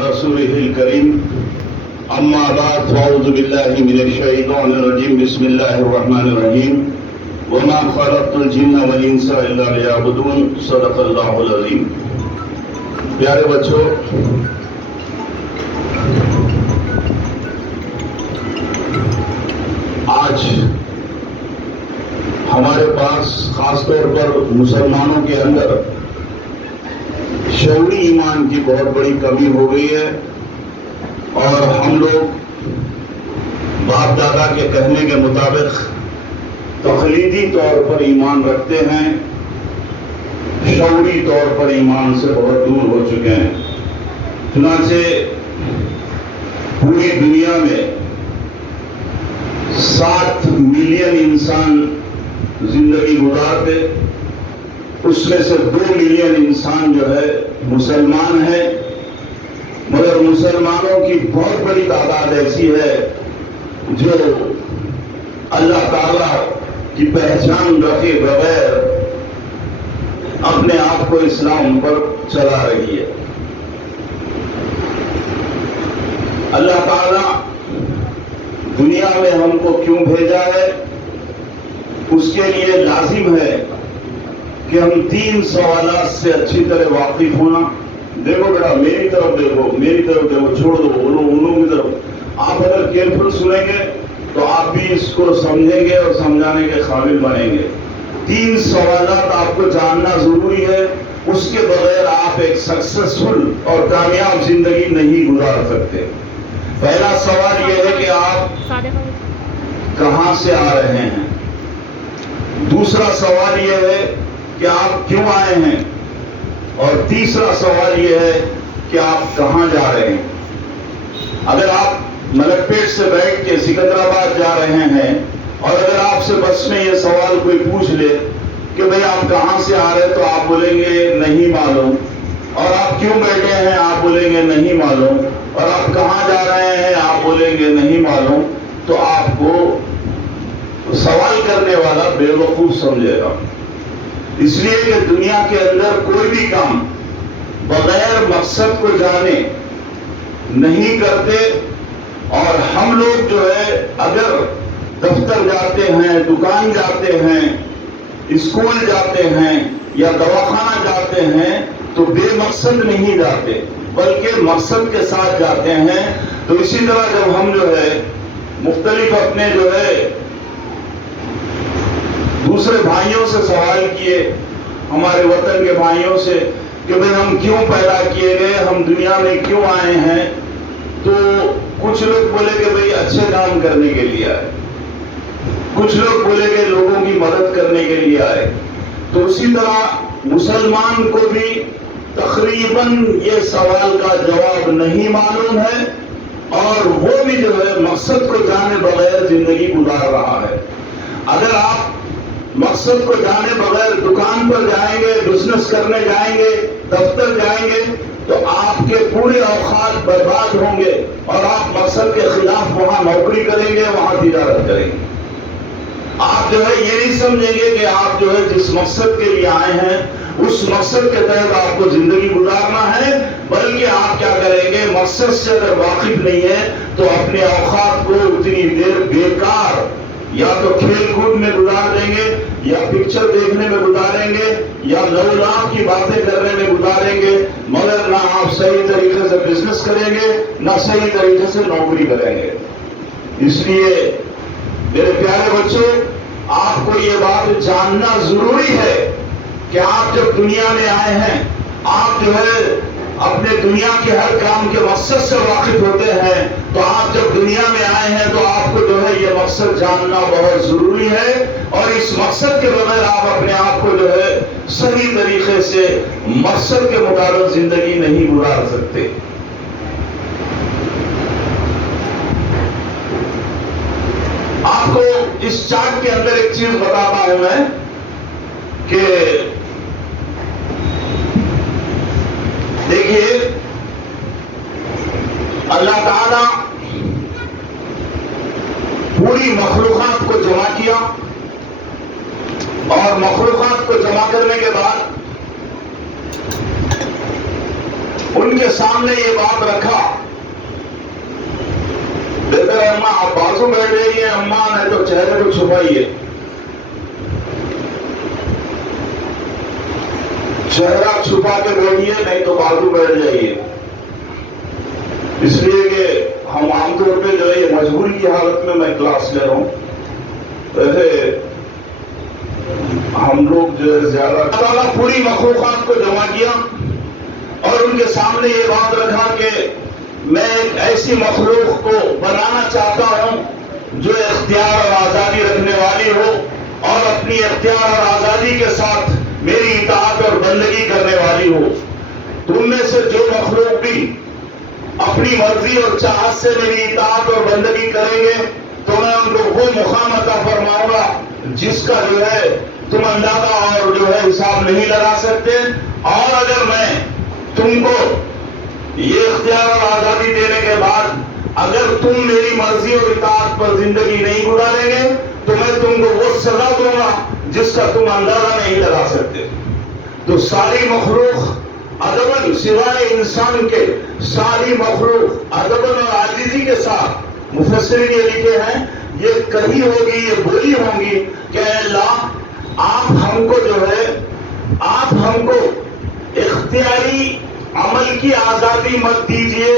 رسوله الكريم أما بعد فأعوذ بالله من الشيطان الرجيم بسم الله الرحمن الرحيم وما خلقت الجن والإنس إلا ليعبدون صدق الله العظيم. پیارے بچوں، آج ہمارے پاس خاص طور پر مسلمانوں کے اندر شعوری ایمان کی بہت بڑی کمی ہو گئی ہے، اور ہم لوگ باپ دادا کے کہنے کے مطابق تقلیدی طور پر ایمان رکھتے ہیں، شعوری طور پر ایمان سے بہت دور ہو چکے ہیں. چنانچہ پوری دنیا میں 7 ملین انسان زندگی گزارتے، اس میں سے 2 ملین انسان جو ہے مسلمان ہیں، مگر مسلمانوں کی بہت بڑی تعداد ایسی ہے جو اللہ تعالیٰ کی پہچان رکھے بغیر اپنے آپ کو اسلام پر چلا رہی ہے. اللہ تعالیٰ دنیا میں ہم کو کیوں بھیجا ہے، اس کے لیے لازم ہے کہ ہم 3 سوالات سے اچھی طرح واقف ہونا. دیکھو بیٹا، میری طرف دیکھو، میری طرف دیکھو، چھوڑ دو انہوں کی طرف. آپ اگر کیئرفل سنیں گے تو آپ بھی اس کو سمجھیں گے اور سمجھانے کے قابل بنیں گے. 3 سوالات آپ کو جاننا ضروری ہے، اس کے بغیر آپ ایک سکسیسفل اور کامیاب زندگی نہیں گزار سکتے. پہلا سوال یہ ہے کہ آپ کہاں سے آ رہے ہیں. دوسرا سوال یہ ہے کہ آپ کیوں آئے ہیں، اور تیسرا سوال یہ ہے کہ آپ کہاں جا رہے ہیں. اگر آپ ملک پیٹ سے بیٹھ کے سکندرآباد جا رہے ہیں اور اگر آپ سے بس میں یہ سوال کوئی پوچھ لے کہ بھئی آپ کہاں سے آ رہے ہیں، تو آپ بولیں گے نہیں معلوم. اور آپ کیوں بیٹھے ہیں، آپ بولیں گے نہیں معلوم. اور آپ کہاں جا رہے ہیں، آپ بولیں گے نہیں معلوم. تو آپ کو سوال کرنے والا بے وقوف سمجھے گا. اس لیے کہ دنیا کے اندر کوئی بھی کام بغیر مقصد کو جانے نہیں کرتے. اور ہم لوگ جو ہے اگر دفتر جاتے ہیں، دکان جاتے ہیں، اسکول جاتے ہیں یا دواخانہ جاتے ہیں تو بے مقصد نہیں جاتے، بلکہ مقصد کے ساتھ جاتے ہیں. تو اسی طرح جب ہم جو ہے مختلف اپنے جو ہے دوسرے بھائیوں سے سوال کیے، ہمارے وطن کے بھائیوں سے، کہ بھئی ہم کیوں پیدا کیے گئے، ہم دنیا میں کیوں آئے ہیں، تو کچھ لوگ بولے کہ بھئی اچھے کام کرنے کے لیے آئے، کچھ لوگ بولے کہ لوگوں کی مدد کرنے کے لیے آئے. تو اسی طرح مسلمان کو بھی تقریباً یہ سوال کا جواب نہیں معلوم ہے، اور وہ بھی جو ہے مقصد کو جانے بغیر زندگی گزار رہا ہے. اگر آپ مقصد کو جانے بغیر دکان پر جائیں گے، بزنس کرنے جائیں گے، دفتر جائیں گے، تو آپ کے پورے اوقات برباد ہوں گے اور آپ مقصد کے خلاف وہاں نوکری کریں گے، وہاں تجارت کریں گے. آپ جو ہے یہ نہیں سمجھیں گے کہ آپ جو ہے جس مقصد کے لیے آئے ہیں اس مقصد کے تحت آپ کو زندگی گزارنا ہے، بلکہ آپ کیا کریں گے، مقصد سے اگر واقف نہیں ہے تو اپنے اوقات کو اتنی دیر بیکار یا تو کھیل کود میں گزار دیں گے، یا پکچر دیکھنے میں گزاریں گے، یا لولاف کی باتیں کرنے میں گزاریں گے، مگر نہ آپ صحیح طریقے سے بزنس کریں گے، نہ صحیح طریقے سے نوکری کریں گے. اس لیے میرے پیارے بچوں، آپ کو یہ بات جاننا ضروری ہے کہ آپ جب دنیا میں آئے ہیں، آپ جو ہے اپنے دنیا کے ہر کام کے مقصد سے واقف ہوتے ہیں. تو آپ جب دنیا میں آئے ہیں تو آپ کو جو ہے یہ مقصد جاننا بہت ضروری ہے، اور اس مقصد کے بغیر آپ اپنے آپ کو جو ہے صحیح طریقے سے مقصد کے مطابق زندگی نہیں گزار سکتے. آپ کو اس چارٹ کے اندر ایک چیز بتاتا ہوں میں کہ دیکھیے، اللہ تعالیٰ پوری مخلوقات کو جمع کیا، اور مخلوقات کو جمع کرنے کے بعد ان کے سامنے یہ بات رکھا، بہتر ہے اماں آپ بازو بیٹھ جائیے، اماں نے تو چہرے کو چھپائیے، چہرہ چھپا کے بیٹھیے، نہیں تو بازو بیٹھ جائیے، اس لیے کہ ہم عام طور پہ جو ہے یہ مجبوری کی حالت میں کلاس لے رہا ہوں، ویسے ہم لوگ جو ہے زیادہ اللہ تعالیٰ پوری مخلوقات کو جمع کیا اور ان کے سامنے یہ بات رکھا کہ میں ایک ایسی مخلوق کو بنانا چاہتا ہوں جو اختیار اور آزادی رکھنے والی ہو اور اپنی اختیار اور آزادی کے ساتھ میری اطاعت اور بندگی کرنے والی ہو۔ تم میں سے جو مخلوق بھی اپنی مرضی اور چاہت سے میری اطاعت اور بندگی کریں گے تو میں ان کو وہ مقام عطا فرماؤں گا جس کا جو ہے تم اندازہ اور جو ہے حساب نہیں لگا سکتے، اور اگر میں تم کو یہ اختیار اور آزادی دینے کے بعد اگر تم میری مرضی اور اطاعت پر زندگی نہیں گزاریں گے تو میں تم کو وہ سزا دوں گا جس کا تم اندازہ نہیں لگا سکتے۔ تو ساری مخلوق ادباً سوائے انسان کے، ساری مخلوق ادباً اور عاجزی کے ساتھ مفسرین یہ لکھے ہیں، یہ کہی ہوگی، یہ بولی ہوں گی کہ اے اللہ آپ ہم کو جو ہے آپ ہم کو اختیاری عمل کی آزادی مت دیجئے،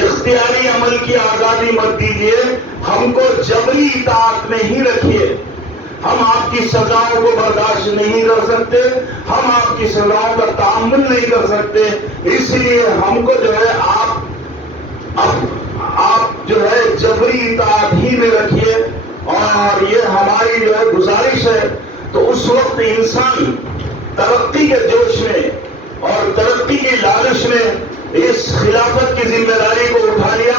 اختیاری عمل کی آزادی مت دیجئے، ہم کو جبری اطاعت میں ہی رکھیے، ہم آپ کی سزاؤں کو برداشت نہیں کر سکتے، ہم آپ کی سزاؤں کا تحمل نہیں کر سکتے، اس لیے ہم کو جو ہے آپ جو ہے جبری اطاعت ہی میں رکھیے، اور یہ ہماری جو ہے گزارش ہے۔ تو اس وقت انسان ترقی کے جوش میں اور ترقی کی لالچ میں اس خلافت کی ذمہ داری کو اٹھا لیا،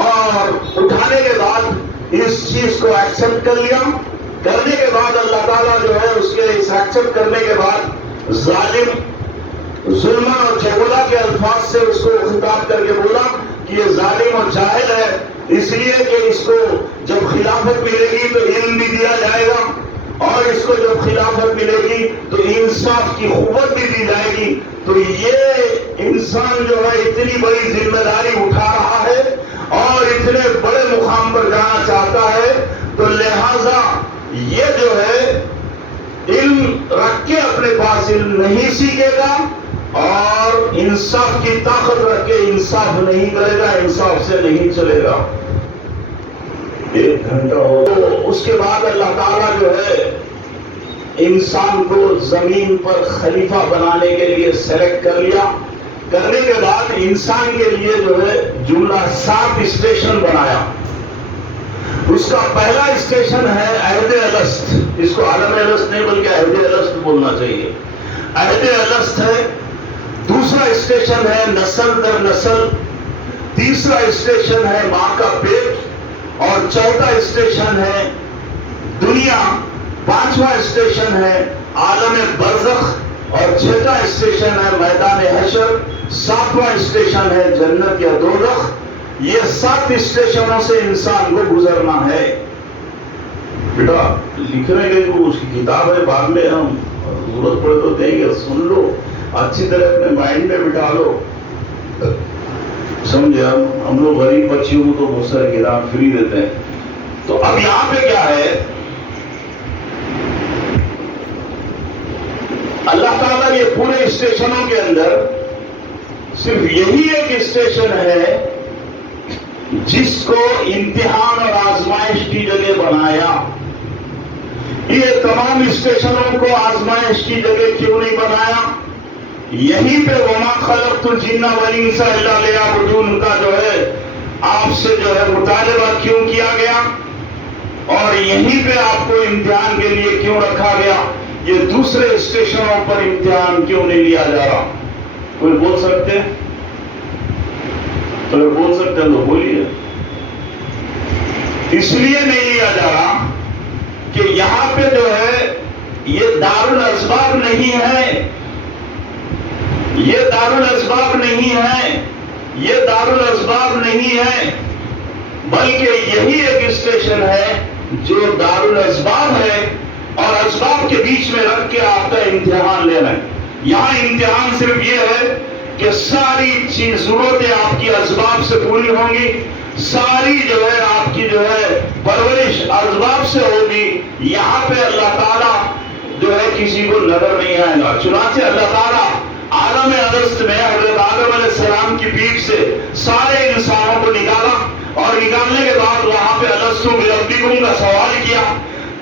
اور اٹھانے کے بعد اس چیز کو ایکسپٹ کر لیا، کرنے کے بعد اللہ تعالیٰ جو ہے اس کے اس ایکسپٹ کرنے کے بعد ظالم ظلم اور جہولا کے الفاظ سے اس کو خطاب کر کے بولا کہ یہ ظالم اور جاہل ہے، اس لیے کہ اس کو جب خلافت ملے گی تو علم بھی دیا جائے گا، اور اس کو جب خلافت ملے گی تو انصاف کی قوت بھی دی جائے گی۔ تو یہ انسان جو ہے اتنی بڑی ذمہ داری اٹھا رہا ہے اور اتنے بڑے مقام پر جانا چاہتا ہے، تو لہذا یہ جو ہے علم رکھ کے اپنے پاس علم نہیں سیکھے گا، اور انصاف کی طاقت رکھ کے انصاف نہیں کرے گا، انصاف سے نہیں چلے گا۔ 1 گھنٹہ ہو تو اس کے بعد اللہ تعالیٰ جو ہے انسان کو زمین پر خلیفہ بنانے کے لیے سلیکٹ کر لیا، کرنے کے بعد انسان کے لیے جو ہے جملہ 7 اسٹیشن بنایا۔ اس کا پہلا اسٹیشن ہے عہد الست، اس کو عالم الست نہیں بلکہ عہد الست بولنا چاہیے، عہد الست ہے۔ دوسرا اسٹیشن ہے نسل در نسل، تیسرا اسٹیشن ہے ماں کا پیٹ، اور چوتھا اسٹیشن ہے دنیا، پانچواں اسٹیشن ہے عالم برزخ، اور چھٹا اسٹیشن ہے میدان حشر، ساتواں اسٹیشن ہے جنت یا دوزخ۔ یہ 7 اسٹیشنوں سے انسان کو گزرنا ہے۔ بیٹا لکھنے کے کو اس کی کتاب ہے، بعد میں ہم ضرورت پڑے تو دیں گے، سن لو اچھی طرح اپنے مائنڈ میں بٹھا لو، سمجھے؟ ہم لوگ غریب بچیوں کو تو بہت سارے کتاب فری دیتے ہیں۔ تو اب یہاں پہ کیا ہے، اللہ تعالیٰ یہ پورے اسٹیشنوں کے اندر صرف یہی ایک اسٹیشن ہے جس کو امتحان اور آزمائش کی جگہ بنایا۔ یہ تمام اسٹیشنوں کو آزمائش کی جگہ کیوں نہیں بنایا؟ یہیں پہ وما خلقت الجن والانس الا لیعبدون کا جو ہے آپ سے جو ہے مطالبہ کیوں کیا گیا، اور یہیں پہ آپ کو امتحان کے لیے کیوں رکھا گیا؟ یہ دوسرے اسٹیشنوں پر امتحان کیوں نہیں لیا جا رہا؟ کوئی بول سکتے ہیں؟ اگر بول سکتے ہیں تو بولیے۔ اس لیے نہیں لیا جا رہا کہ یہاں پہ جو ہے یہ دارالاسباب نہیں ہے، یہ دارالاسباب نہیں ہے، یہ دارالاسباب نہیں ہے، بلکہ یہی ایک اسٹیشن ہے جو دارالاسباب ہے، اور اسباب کے بیچ میں رکھ کے آپ کا امتحان لینا ہے۔ یہاں امتحان صرف یہ ہے کہ ساری چیز ضرورتیں آپ کی اسباب سے پوری ہوں گی، ساری جو ہے آپ کی جو ہے پرورش اسباب سے ہوگی. یہاں پہ اللہ تعالیٰ جو ہے کسی کو نظر نہیں آئے گا. چنانچہ اللہ تعالیٰ عالم ارسط میں حضرت آدم علیہ السلام کی پیٹھ سے سارے انسانوں کو نکالا، اور نکالنے کے بعد وہاں پہ الستو بربکم کا سوال کیا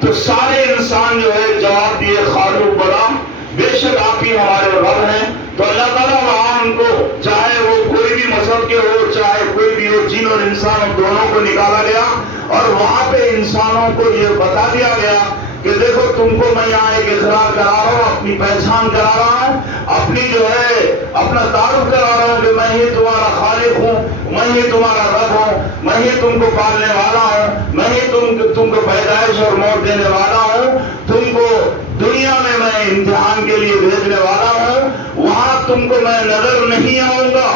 تو سارے انسان جو ہے جواب دیے قالوا بلی، بے شک آپ ہی ہمارے رب ہیں. تو اللہ تعالیٰ وہاں ان کو چاہے وہ کوئی بھی مذہب کے ہو، چاہے کوئی بھی ہو، جن اور انسان دونوں کو نکالا گیا، اور وہاں پہ انسانوں کو یہ بتا دیا گیا کہ دیکھو تم کو میں یہاں ایک اقرار کرا رہا ہوں، اپنی پہچان کرا رہا ہوں، اپنی جو ہے اپنا تعارف کرا رہا ہوں کہ میں ہی تمہارا خالق ہوں، میں ہی تمہارا رب ہوں، میں ہی تم کو پالنے والا ہوں، میں ہی تم کو پیدائش اور موت دینے والا ہوں، تم کو دنیا میں امتحان کے لیے بھیجنے والا ہوں. وہاں تم کو میں نظر نہیں آؤں گا،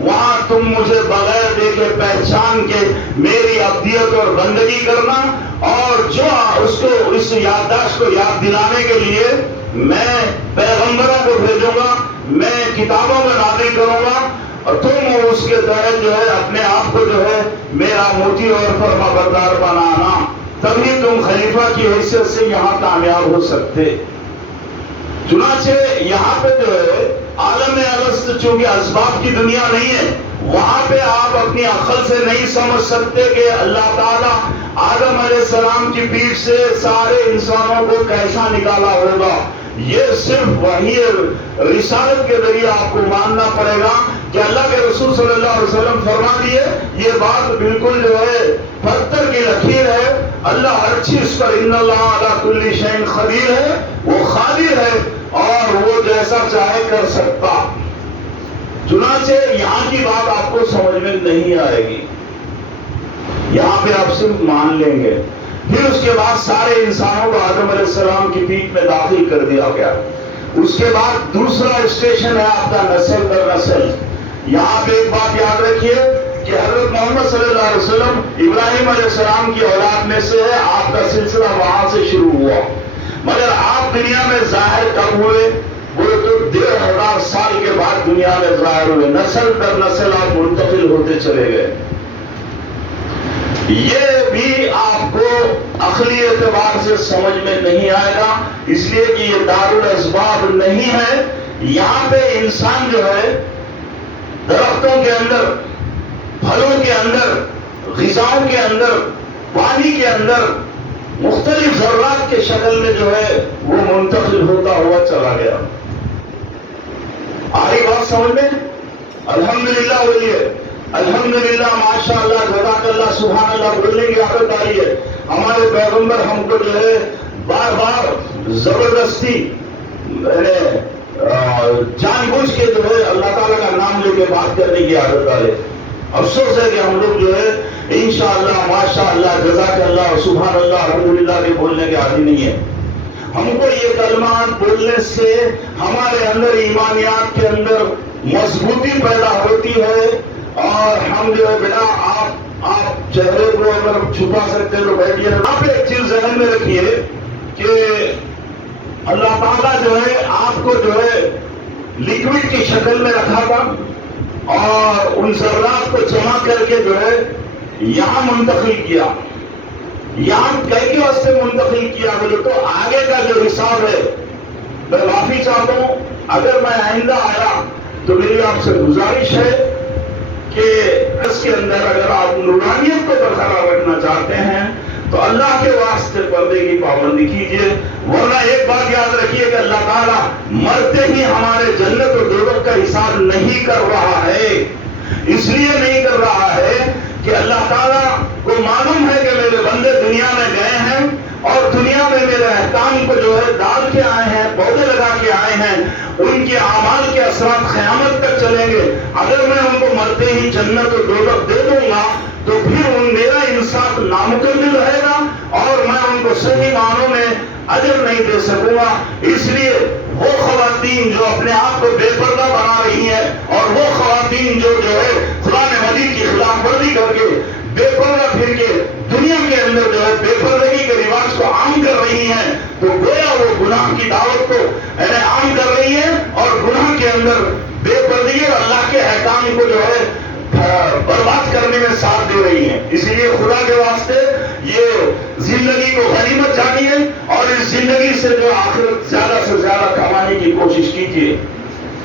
وہاں تم مجھے بغیر دیکھے پہچان کے میری عبدیت اور بندگی کرنا، اور جو اس کو اس یادداشت کو یاد دلانے کے لیے میں پیغمبروں کو بھیجوں گا، میں کتابوں میں نازل کروں گا، اور تم اس کے تحت جو ہے اپنے آپ کو جو ہے میرا موتی اور فرما بردار بنانا، تبھی تم خلیفہ کی حیثیت سے یہاں کامیاب ہو سکتے. چنانچہ یہاں پہ جو ہے عالم ارسط چونکہ اسباب کی دنیا نہیں ہے، وہاں پہ آپ اپنی عقل سے نہیں سمجھ سکتے کہ اللہ تعالیٰ آدم علیہ السلام کی پیٹھ سے سارے انسانوں کو کیسا نکالا ہوگا. یہ صرف وحی رسالت کے ذریعے آپ کو ماننا پڑے گا کہ اللہ کے رسول صلی اللہ علیہ وسلم فرما دیے یہ بات بالکل جو ہے پتھر کی لکیر ہے. اللہ ہر چیز پر ان اللہ علی کل شیء قدیر ہے، وہ قادر ہے اور وہ جیسا چاہے کر سکتا. چنانچہ یہاں کی بات آپ کو سمجھ میں نہیں آئے گی، یہاں پہ آپ صرف مان لیں گے. پھر اس کے بعد سارے انسانوں کو آدم علیہ السلام کی پیٹھ میں داخل کر دیا گیا. اس کے بعد دوسرا اسٹیشن ہے آپ کا نسل در نسل. یہاں پہ ایک بات یاد رکھیے کہ حضرت محمد صلی اللہ علیہ وسلم ابراہیم علیہ السلام کی اولاد میں سے ہے، آپ کا سلسلہ وہاں سے شروع ہوا، مگر آپ دنیا میں ظاہر کب ہوئے؟ وہ تو 1500 سال کے بعد دنیا میں ظاہر ہوئے. نسل در نسل آپ منتقل ہوتے چلے گئے. یہ بھی آپ کو عقلی اعتبار سے سمجھ میں نہیں آئے گا، اس لیے کہ یہ دارالاسباب نہیں ہے. یہاں پہ انسان جو ہے درختوں کے اندر، پھلوں کے اندر، غذاؤں کے اندر، پانی کے اندر مختلف ذرات کے شکل میں جو ہے وہ منتقل ہوتا ہوا چلا گیا. آ رہی بات سمجھ میں؟ الحمدللہ بولیے الحمدللہ، ماشاء اللہ، جزاک اللہ، سبحان اللہ بولنے کی عادت آ رہی ہے. ہمارے پیغمبر ہم کو جو ہے بار بار زبردستی جان بوجھ کے جو ہے اللہ تعالیٰ کا نام لے کے بات کرنے کی عادت آ رہی ہے. افسوس ہے کہ ہم لوگ جو ہے انشاءاللہ، ماشاء اللہ، جزاک اللہ، سبحان اللہ، الحمدللہ کے بولنے کے عادی نہیں ہے. ہم کو یہ کلمات بولنے سے ہمارے اندر ایمانیات کے اندر مضبوطی پیدا ہوتی ہے، اور ہم جو ہے بنا آپ چہرے کو اگر چھپا سکتے تو بیٹھیے. آپ ایک چیز ذہن میں رکھیے کہ اللہ تعالیٰ جو ہے آپ کو جو ہے لیکوڈ کی شکل میں رکھا تھا، اور ان ذرات کو جمع کر کے جو ہے یہاں منتقل کیا. یہاں کئی واسطے منتقل کیا بولے تو آگے کا جو حساب ہے میں معافی چاہتا ہوں. اگر میں آئندہ آیا تو میری آپ سے گزارش ہے کہ اس کے اندر اگر آپ نورانیت کو برقرار رکھنا چاہتے ہیں تو اللہ کے واسطے پردے کی پابندی کیجیے. ورنہ ایک بات یاد رکھیے کہ اللہ تعالیٰ مرتے ہی ہمارے جنت و دوزخ کا حساب نہیں کر رہا ہے. اس لیے نہیں کر رہا ہے کہ اللہ تعالیٰ کو معلوم ہے کہ میرے بندے دنیا میں گئے ہیں اور دنیا میں میرے احکام کو جو ہے ڈال کے آئے ہیں، پودے لگا کے آئے ہیں، ان کے اعمال کے اثرات قیامت تک چلیں گے. اگر میں ان کو مرتے ہی جنت و دوزخ دے دوں گا تو پھر میرا انصاف نامکمل رہے گا اور میں ان کو صحیح معنوں میں اجر نہیں دے سکوں گا. اس لیے وہ خواتین جو اپنے آپ کو بے پردہ بنا رہی ہیں، اور وہ خواتین جو ہے قرآن مجید کی خلاف ورزی کر کے بے پردہ پھر کے دنیا کے اندر جو ہے بے پردگی کے رواج کو عام کر رہی ہیں، تو گویا وہ گناہ کی دعوت کو عام کر رہی ہیں اور گناہ کے اندر بے پردگی اور اللہ کے احکام کو جو ہے برباد کرنے میں ساتھ دے رہی ہیں. اسی لیے خدا کے واسطے یہ زندگی کو غنیمت جانیے اور اس زندگی سے جو آخرت زیادہ سے زیادہ کمانے کی کوشش کیجیے.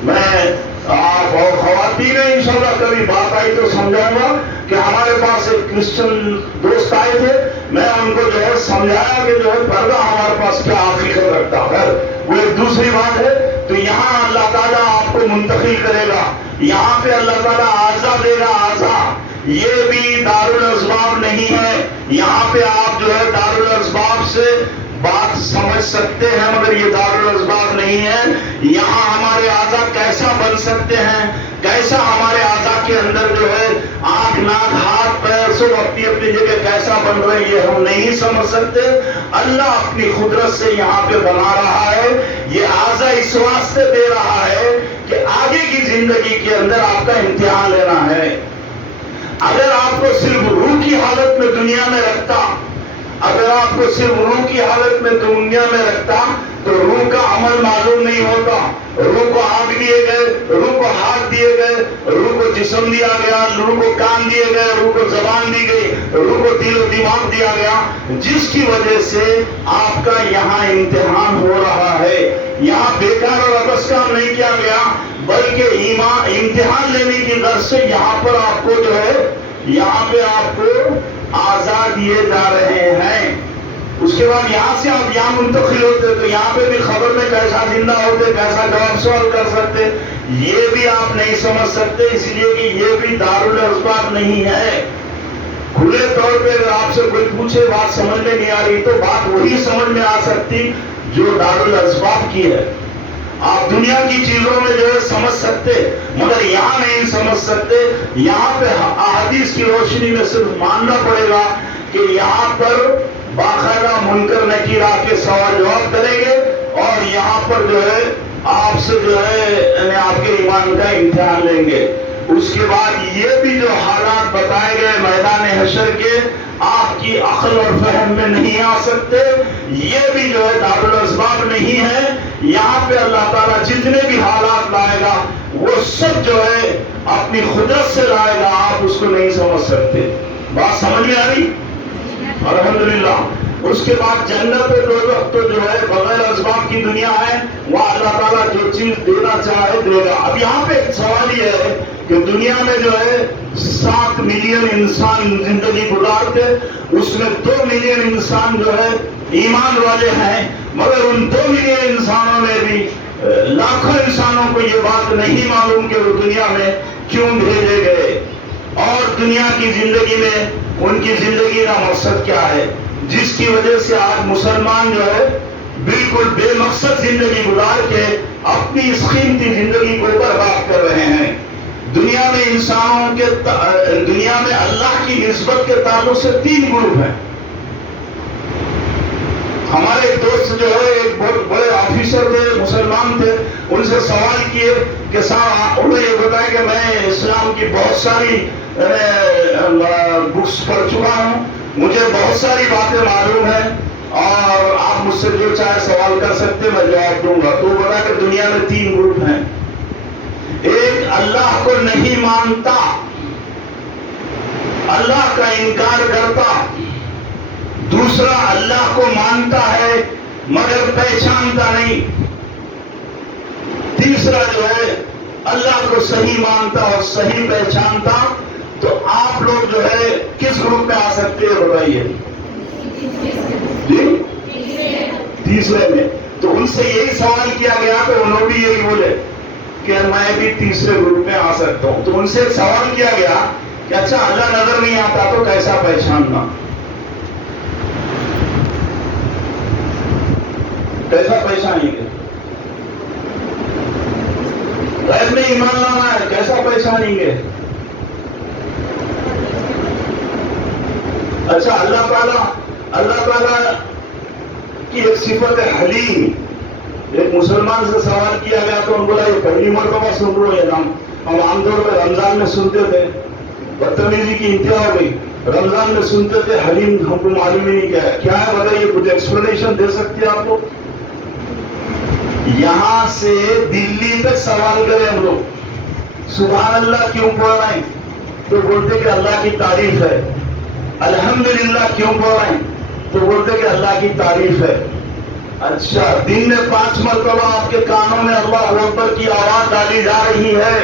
میں آپ اور خواتین انشاءاللہ کبھی بات آئی تو سمجھاؤں گا کہ ہمارے پاس ایک کرسچن دوست آئے تھے. میں ان کو جو ہے سمجھایا کہ جو ہے پردہ ہمارے پاس کیا حقیقت رکھتا ہے. وہ ایک دوسری بات ہے. تو یہاں اللہ تعالیٰ آپ کو منتقل کرے گا. یہاں پہ اللہ تعالیٰ آزا دے گا. آزا یہ بھی دارالاسباب نہیں ہے. یہاں پہ آپ جو ہے دارالاسباب سے بات سمجھ سکتے ہیں مگر یہ دارالاسباب نہیں ہے. یہاں ہمارے اعضاء کیسا بن سکتے ہیں, کیسا ہمارے اعضاء کے اندر جو ہے آنکھ ناک ہاتھ پیر سب اپنی اپنی جگہ کیسا بن رہے ہیں یہ ہم نہیں سمجھ سکتے. اللہ اپنی قدرت سے یہاں پہ بنا رہا ہے. یہ اعضاء اس واسطے دے رہا ہے کہ آگے کی زندگی کے اندر آپ کا امتحان لینا ہے. اگر آپ کو صرف روح کی حالت میں دنیا میں رکھتا, اگر آپ کو صرف روح کی حالت میں دنیا میں رکھتا تو روح کا عمل معلوم نہیں ہوتا. روح کو آنکھ دیے گئے, روح کو ہاتھ دیے گئے, روح کو جسم دیا گیا, روح کو کان دیے گئے, روح کو زبان دی گئی, روح کو دل و دماغ دیا گیا, جس کی وجہ سے آپ کا یہاں امتحان ہو رہا ہے. یہاں بیکار اور ابس کام نہیں کیا گیا بلکہ امتحان لینے کی غرض سے یہاں پر آپ کو جو ہے یہاں پہ آپ کو آزاد دیے جا رہے ہیں. اس کے بعد یہاں سے آپ یہاں منتقل ہوتے تو یہاں پہ بھی خبر میں کیسا زندہ ہوتے, کیسا جواب سوال کر سکتے, یہ بھی آپ نہیں سمجھ سکتے. اس لیے کہ یہ بھی دارالاسباب نہیں ہے. کھلے طور پہ اگر آپ سے کوئی پوچھے بات سمجھ میں نہیں آ رہی تو بات وہی سمجھ میں آ سکتی جو دارالاسباب کی ہے. آپ دنیا کی چیزوں میں جو ہے سمجھ سکتے مگر یہاں نہیں سمجھ سکتے. یہاں پہ احادیث کی روشنی میں صرف ماننا پڑے گا کہ یہاں پر باقاعدہ منکر نکیر آ کے سوال جواب کریں گے اور یہاں پر جو ہے آپ سے جو ہے یعنی آپ کے ایمان کا امتحان لیں گے. اس کے بعد یہ بھی جو حالات بتائے گئے میدان حشر کے آپ کی عقل اور فہم میں نہیں آ سکتے. یہ بھی جو ہے دارالاسباب نہیں ہے. یہاں پہ اللہ تعالیٰ جتنے بھی حالات لائے گا وہ سب جو ہے اپنی قدرت سے لائے گا. آپ اس کو نہیں سمجھ سکتے. بات سمجھ میں آ رہی؟ الحمدللہ. اس کے بعد جنت دوزخ تو جو ہے بغیر اسباب کی دنیا ہے. وہ اللہ تعالیٰ جو چیز دینا چاہے دے گا. اب یہاں پہ سوال یہ ہے کہ دنیا میں جو ہے 7 ملین انسان زندگی گزارتے, اس میں 2 ملین انسان جو ہے ایمان والے ہیں مگر ان 2 ملین انسانوں میں بھی لاکھوں انسانوں کو یہ بات نہیں معلوم کہ وہ دنیا میں کیوں بھیجے گئے اور دنیا کی زندگی میں ان کی زندگی کا مقصد کیا ہے, جس کی وجہ سے آج مسلمان جو ہے بالکل بے مقصد زندگی گزار کے اپنی اس قیمتی زندگی کو برباد کر رہے ہیں. دنیا میں انسانوں کے دنیا میں اللہ کی نسبت کے تعلق سے 3 گروپ ہیں. ہمارے ایک دوست جو ہے ایک بہت بڑے آفیسر تھے, مسلمان تھے, ان سے سوال کیے کہ صاحب انہوں نے یہ بتایا کہ میں اسلام کی بہت ساری بکس پڑھ چکا ہوں, مجھے بہت ساری باتیں معلوم ہیں اور آپ مجھ سے جو چاہے سوال کر سکتے میں جواب دوں گا. تو بتا کہ دنیا میں 3 گروپ ہیں. ایک اللہ کو نہیں مانتا, اللہ کا انکار کرتا. دوسرا اللہ کو مانتا ہے مگر پہچانتا نہیں. تیسرا جو ہے اللہ کو صحیح مانتا اور صحیح پہچانتا. تو آپ لوگ جو ہے کس گروپ میں آ سکتے ہیں بتائیے؟ جی تیسرے میں. تو ان سے یہی سوال کیا گیا تو انہوں بھی یہی بولے کہ میں بھی تیسرے گروپ میں آ سکتا ہوں. تو ان سے ایک سوال کیا گیا کہ اچھا اللہ نظر نہیں آتا تو کیسا پہچاننا, کیسا پہچانیں گے؟ غیب میں ایمان لانا ہے, کیسا پہچانیں گے؟ اچھا اللہ تعالیٰ کی ایک صفت ہے حلیم. ایک مسلمان سے سوال کیا گیا تو انہوں نے بولا یہ پہلی مرتبہ سن رہا ہوں یہ نام. ہم عام طور پہ رمضان میں سنتے تھے, بدتمیزی کی انتہا ہو گئی. رمضان میں سنتے تھے حلیم, ہم کو معلوم ہی نہیں کیا ہے بتائیے, کچھ ایکسپلینیشن دے سکتے ہیں آپ کو؟ یہاں سے دلی تک سوال کریں ہم لوگ, سبحان اللہ کیوں پڑھ رہے ہیں؟ تو بولتے کہ اللہ کی تعریف ہے. الحمدللہ کیوں پڑھ رہے ہیں؟ تو بولتے کہ اللہ کی تعریف ہے. اچھا، دن میں 5 مرتبہ آپ کے کانوں میں اللہ اکبر کی آواز ڈالی جا رہی ہے.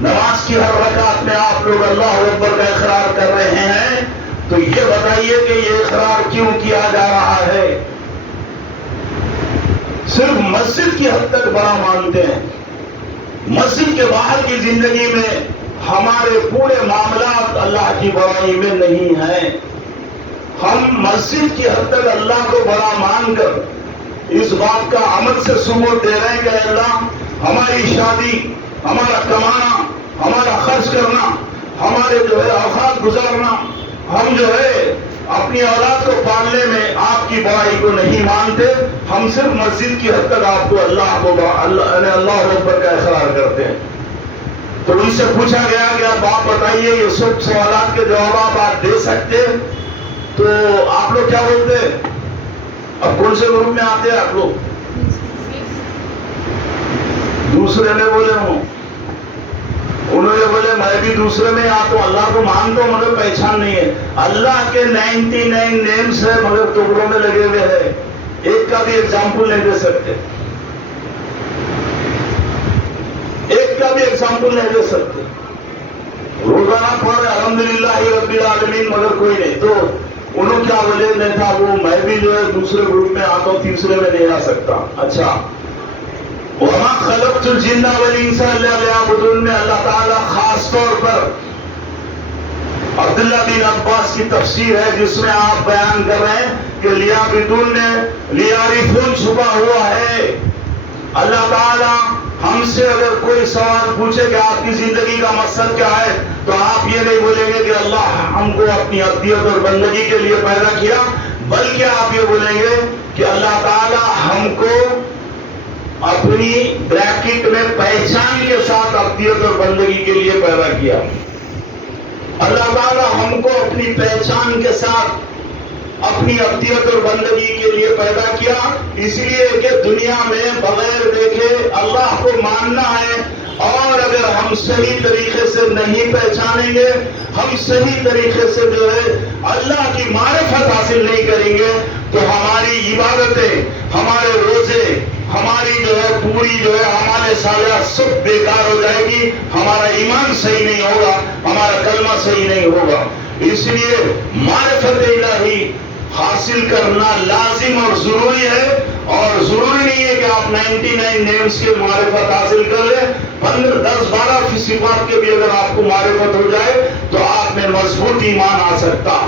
نماز کی ہر رکعت میں آپ لوگ اللہ اکبر کا اقرار کر رہے ہیں. تو یہ بتائیے کہ یہ اقرار کیوں کیا جا رہا ہے؟ صرف مسجد کی حد تک بڑا مانتے ہیں. مسجد کے باہر کی زندگی میں ہمارے پورے معاملات اللہ کی بڑائی میں نہیں ہیں. ہم مسجد کی حد تک اللہ کو بڑا مان کر اس بات کا عمل سے ثبوت دے رہے ہیں کہ اللہ ہماری شادی، ہمارا کمانا، ہمارا خرچ کرنا، ہمارے اوقات گزارنا، ہم اپنی اولاد کو پالنے میں آپ کی بڑائی کو نہیں مانتے. ہم صرف مسجد کی حد تک آپ کو اللہ اکبر کا اقرار کرتے ہیں. تو ان سے پوچھا گیا کہ آپ بتائیے یہ سب سوالات کے جواب آپ دے سکتے؟ تو آپ لوگ کیا بولتے ہیں؟ اب کون سے گروپ میں آتے ہیں آپ لوگ؟ دوسرے میں بولے ہوں. انہوں نے بولے میں بھی دوسرے میں آتا ہوں، اللہ کو مانتا ہوں مگر پہچان نہیں ہے. اللہ کے 99 نیمز ہے مگر ٹکڑوں میں لگے ہوئے ہیں. ایک کا بھی ایگزامپل نہیں دے سکتے. ایک کا بھی ایگزامپل نہیں دے سکتے. روزانہ پڑھ الحمدللہ رب العالمین مگر کوئی نہیں. تو انہوں کیا بولے نہیں تھا وہ میں بھی دوسرے گروپ میں آتا ہوں، تیسرے میں نہیں آ سکتا. اچھا، وَمَا خَلَقْتُ الْجِنَّ وَالْإِنسَ إِلَّا لِيَعْبُدُونِ میں اللہ تعالیٰ خاص طور پر عبداللہ بن عباس کی تفسیر ہے جس میں آپ بیان کر رہے ہیں کہ لیعبدون میں لیعرفون چھپا ہوا ہے. اللہ تعالیٰ ہم سے اگر کوئی سوال پوچھے کہ آپ کی زندگی کا مقصد کیا ہے تو آپ یہ نہیں بولیں گے کہ اللہ ہم کو اپنی عبدیت اور بندگی کے لیے پیدا کیا، بلکہ آپ یہ بولیں گے کہ اللہ تعالیٰ ہم کو اپنی بریکٹ میں پہچان کے ساتھ عبدیت اور بندگی کے لیے پیدا کیا. اللہ تعالیٰ ہم کو اپنی پہچان کے ساتھ اپنی عبدیت اور بندگی کے لیے پیدا کیا، اس لیے کہ دنیا میں بغیر دیکھے اللہ کو ماننا ہے. اور اگر ہم صحیح طریقے سے نہیں پہچانیں گے، ہم صحیح طریقے سے اللہ کی معرفت حاصل نہیں کریں گے تو ہماری عبادتیں، ہمارے روزے، ہماری پوری ہمارے سالات سب بیکار ہو جائے گی. ہمارا ایمان صحیح نہیں ہوگا، ہمارا کلمہ صحیح نہیں ہوگا. اس لیے معرفت الہی حاصل کرنا لازم اور ضروری ہے. اور ضروری نہیں ہے کہ آپ 99 نیمز کے معرفت حاصل کر لیں. 10-12 صفات کے بھی اگر آپ کو معرفت ہو جائے تو آپ میں مضبوط ایمان آ سکتا.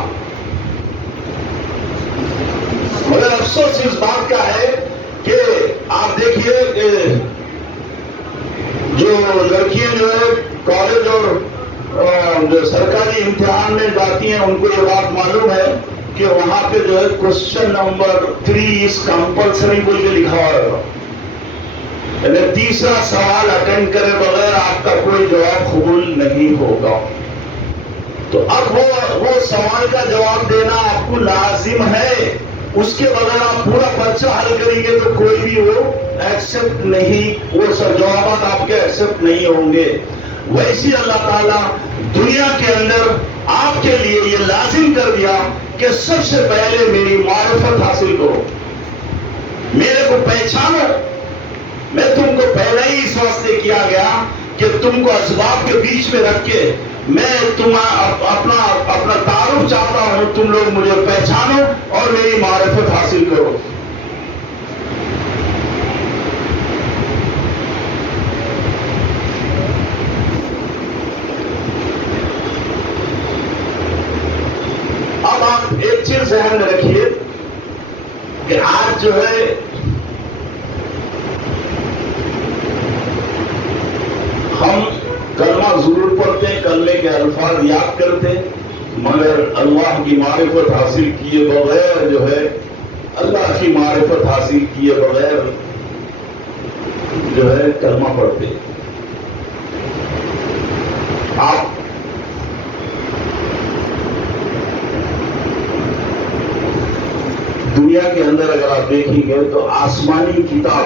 مگر افسوس اس بات کا ہے کہ آپ دیکھیے کہ جو لڑکیاں کالج اور سرکاری امتحان میں جاتی ہیں ان کو یہ بات معلوم ہے کہ وہاں پہ کوشچن نمبر 3 از کمپلسری بول کے لکھا ہوا ہے. یعنی تیسرا سوال اٹینڈ کرے بغیر آپ کا کوئی جواب قبول نہیں ہوگا. تو اب وہ سوال کا جواب دینا آپ کو لازم ہے. اس کے بغیر آپ پورا پرچہ حل کریں گے تو کوئی بھی وہ ایکسپٹ نہیں، وہ سب جوابات آپ کے ایکسپٹ نہیں ہوں گے. ویسے اللہ تعالیٰ دنیا کے اندر آپ کے لیے یہ لازم کر دیا کہ سب سے پہلے میری معرفت حاصل کرو، میرے کو پہچانو. میں تم کو پہلے ہی اس واسطے کیا گیا کہ تم کو اسباب کے بیچ میں رکھ کے میں اپنا تعارف چاہتا ہوں. تم لوگ مجھے پہچانو اور میری معرفت حاصل کرو. اب آپ ایک چیز ذہن میں رکھیے کہ آج ہم کلمہ ضرور پڑھتے ہیں، کلمے کے الفاظ یاد کرتے ہیں، مگر اللہ کی معرفت حاصل کیے بغیر اللہ کی معرفت حاصل کیے بغیر کلمہ پڑھتے ہیں. آپ دنیا کے اندر اگر آپ دیکھیں گے تو آسمانی کتاب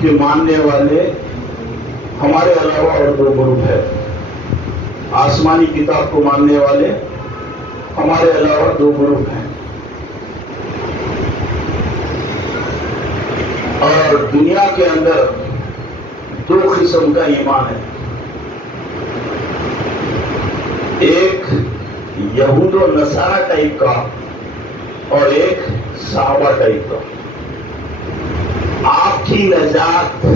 کے ماننے والے ہمارے علاوہ اور دو گروپ ہے. آسمانی کتاب کو ماننے والے ہمارے علاوہ دو گروپ ہیں. اور دنیا کے اندر دو قسم کا ایمان ہے. ایک یہود و نصارہ ٹائپ کا اور ایک صحابہ ٹائپ کا. آپ کی نجات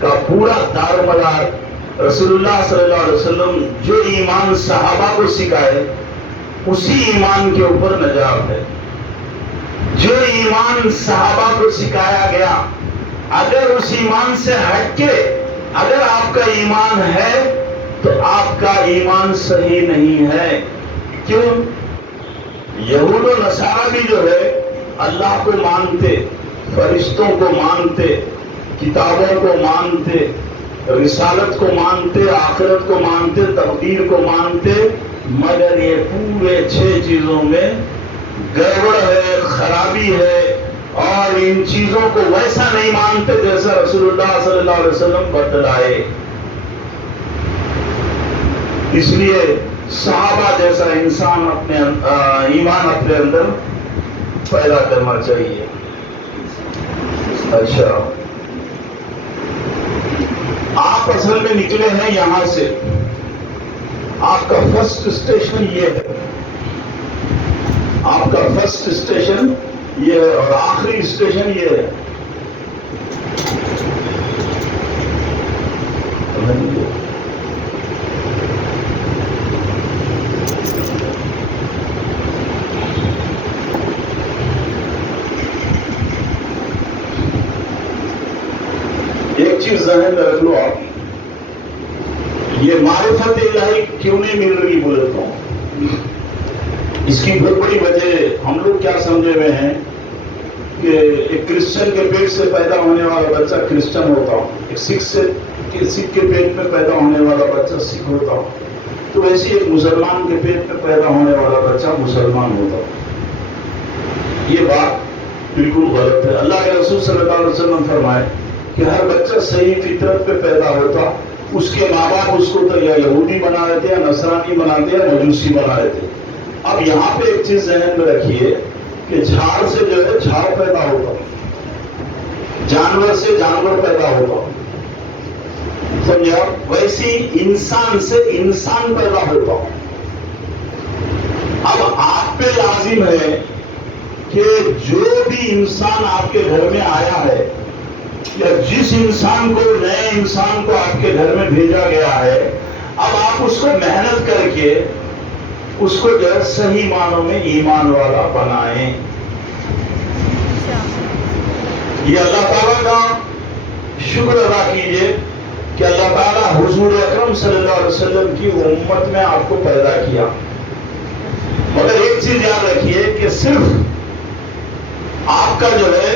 کا پورا دارمدار رسول اللہ صلی اللہ علیہ وسلم جو ایمان صحابہ کو سکھائے اسی ایمان کے اوپر نجات ہے. جو ایمان صحابہ کو سکھایا گیا اگر اس ایمان سے ہٹ کے اگر آپ کا ایمان ہے تو آپ کا ایمان صحیح نہیں ہے. کیوں؟ یہود و نصارہ بھی جو ہے اللہ کو مانتے, فرشتوں کو مانتے, کتابوں کو مانتے, رسالت کو مانتے, آخرت کو مانتے, تقدیر کو مانتے, مگر یہ پورے 6 چیزوں میں گڑبڑ ہے, خرابی ہے, اور ان چیزوں کو ویسا نہیں مانتے جیسا رسول اللہ صلی اللہ علیہ وسلم بتلائے. اس لیے صحابہ جیسا انسان اپنے ایمان اپنے اندر پیدا کرنا چاہیے. اچھا, آپ اصل میں نکلے ہیں یہاں سے, آپ کا فرسٹ اسٹیشن یہ ہے, آپ کا فرسٹ اسٹیشن یہ ہے اور آخری اسٹیشن یہ ہے. ایک چیز ذہن میں رکھ لو آپ, یہ معرفت الہی کیوں نہیں مل رہی بولے تو اس کی بہت بڑی وجہ ہم لوگ کیا سمجھے ہوئے ہیں کہ ایک کرسچن کے پیٹ سے پیدا ہونے والا بچہ کرسچن ہوتا, ایک سکھ کے پیٹ میں پیدا ہونے والا بچہ سکھ ہوتا, تو ویسے ایک مسلمان کے پیٹ میں پیدا ہونے والا بچہ مسلمان ہوتا. یہ بات بالکل غلط ہے. اللہ کے رسول صلی اللہ علیہ وسلم فرمائے کہ ہر بچہ صحیح فطرت پہ پیدا ہوتا, اس کے ماں باپ اس کو تو یا یہودی بنا دیتے یا نصرانی بنا دیتے یا مجوسی بنا دیتے. اب یہاں پہ ایک چیز ذہن میں رکھیے کہ جھاڑ سے جو ہے جھاڑ پیدا ہوتا, جانور سے جانور پیدا ہوتا, سمجھا؟ ویسی انسان سے انسان پیدا ہوتا. اب آپ پہ لازم ہے کہ جو بھی انسان آپ کے گھر میں آیا ہے یا جس انسان کو, نئے انسان کو آپ کے گھر میں بھیجا گیا ہے, اب آپ اس کو محنت کر کے اس کو جو ہے صحیح معنوں میں ایمان والا بنائیں. یہ اللہ تعالیٰ کا شکر ادا کیجئے کہ اللہ تعالیٰ حضور اکرم صلی اللہ علیہ وسلم کی امت میں آپ کو پیدا کیا. مگر ایک چیز یاد رکھیے کہ صرف آپ کا جو ہے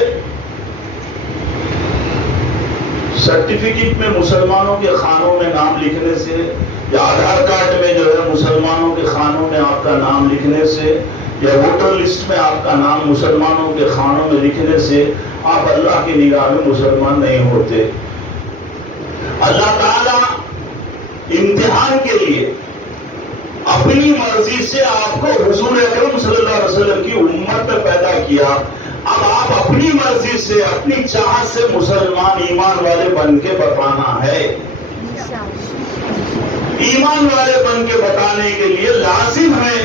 سرٹیفکیٹ میں مسلمانوں کے خانوں میں نام لکھنے سے یا آدھار کارڈ میں جو ہے مسلمانوں کے خانوں میں آپ کا نام لکھنے سے یا ووٹر لسٹ میں آپ کا نام مسلمانوں کے خانوں میں لکھنے سے آپ اللہ کی نگاہ میں مسلمان نہیں ہوتے. اللہ تعالیٰ امتحان کے لیے اپنی مرضی سے آپ کو حضور اکرم صلی اللہ علیہ وسلم کی امت میں پیدا کیا. اب آپ اپنی مرضی سے, اپنی چاہت سے مسلمان ایمان والے بن کے بتانا ہے. ایمان والے بن کے بتانے کے لیے لازم ہے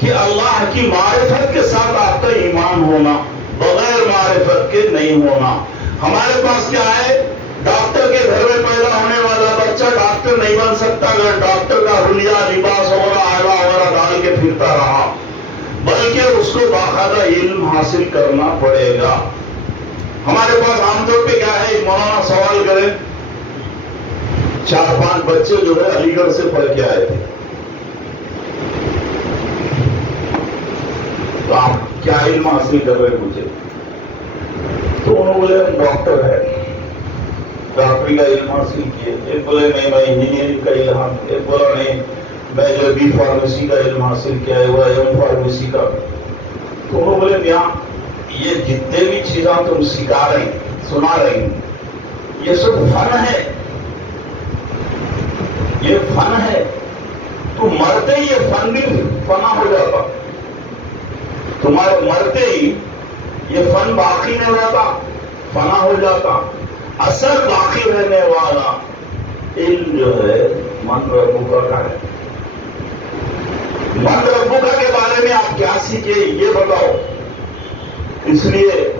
کہ اللہ کی معرفت کے ساتھ آپ کا ایمان ہونا, بغیر معرفت کے نہیں ہونا. ہمارے پاس کیا ہے, ڈاکٹر کے گھر میں پیدا ہونے والا بچہ ڈاکٹر نہیں بن سکتا اگر ڈاکٹر کا حلیہ, لباس وغیرہ آئلہ وغیرہ ڈال کے پھرتا رہا, بلکہ اس کو باقاعدہ علم حاصل کرنا پڑے گا. ہمارے پاس عام طور پہ کیا ہے, مولانا سوال کرے 4-5 بچے جو ہے علی گڑھ سے پڑھ کے آئے تھے, تو آپ کیا علم حاصل کر رہے مجھے, تو انہوں بولے ڈاکٹر ہے, ڈاکٹری کا علم حاصل کیے. ایک بولے نہیں میں انجینئرنگ کا علم, ایک بولا نہیں میں جو بی فارمیسی کا علم حاصل کیا ہے وہ ایم فارمیسی کا. تو انہوں بولے میاں یہ جتنے بھی چیزاں تم سکھا رہے ہیں, سنا رہے ہیں, یہ سب فن ہے, یہ فن ہے، تو مرتے ہی یہ فن بھی فنا ہو جاتا، تمہارے مرتے ہی یہ فن باقی نہیں رہتا، فنا ہو جاتا۔ اثر باقی رہنے والا علم جو ہے من ربکا کا ہے۔ من ربکا کے بارے میں آپ کیا سیکھے یہ بتاؤ۔ اس لیے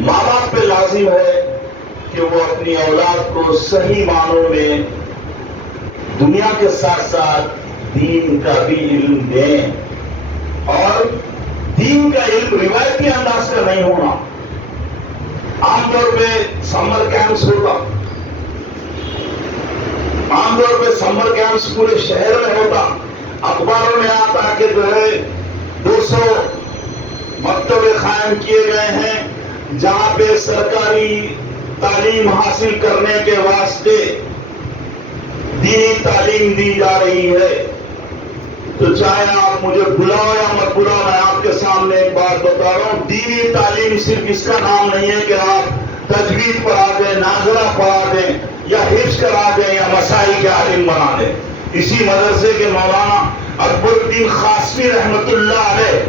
ماں باپ پہ لازم ہے کہ وہ اپنی اولاد کو صحیح معنوں میں دنیا کے ساتھ ساتھ دین کا بھی علم دیں، اور دین کا علم روایتی انداز کا نہیں ہونا۔ عام طور پہ سمر کیمپس ہوتا، عام طور پہ سمر کیمپس پورے شہر میں ہوتا، اخباروں میں آتا کہ جو ہے 200 مکتبے قائم کیے گئے ہیں جہاں پہ سرکاری تعلیم حاصل کرنے کے واسطے دینی تعلیم دی جا رہی ہے۔ تو چاہے آپ مجھے بلاؤ یا مت بلاؤ، میں آپ کے سامنے ایک بات بتا رہا ہوں، دینی تعلیم صرف اس کا نام نہیں ہے کہ آپ تجوید پڑھا دیں، ناظرہ پڑھا دیں، یا حفظ کرا دیں، یا مسائل کے عالم بنا دیں۔ اسی مدرسے کے مولانا اکبر الدین قاسمی رحمت اللہ علیہ،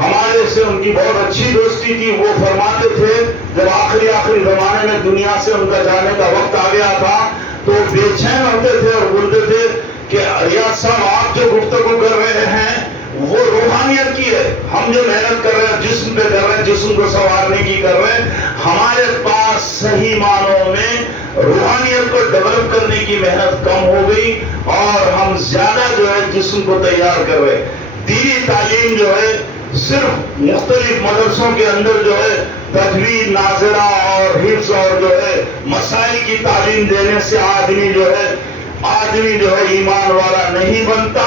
ہمارے سے ان کی بہت اچھی دوستی تھی، وہ فرماتے تھے جب آخری زمانے میں دنیا سے ان کا جانے کا وقت آ گیا تھا تو بے چین ہوتے تھے اور بولتے تھے کہ ریاض صاحب آپ جو گفتگو کر رہے ہیں وہ روحانیت کی ہے، ہم جو محنت کر رہے ہیں جسم پہ کر رہے ہیں، جسم کو سنوارنے کی کر رہے ہیں، ہمارے پاس صحیح معنوں میں روحانیت کو ڈیولپ کرنے کی محنت کم ہو گئی اور ہم زیادہ جو ہے جسم کو تیار کر رہے ہیں۔ دینی تعلیم جو ہے صرف مختلف مدرسوں کے اندر جو ہے تجوید، ناظرہ اور حفظ اور جو ہے مسائل کی تعلیم دینے سے آدمی جو ہے ایمان والا نہیں بنتا،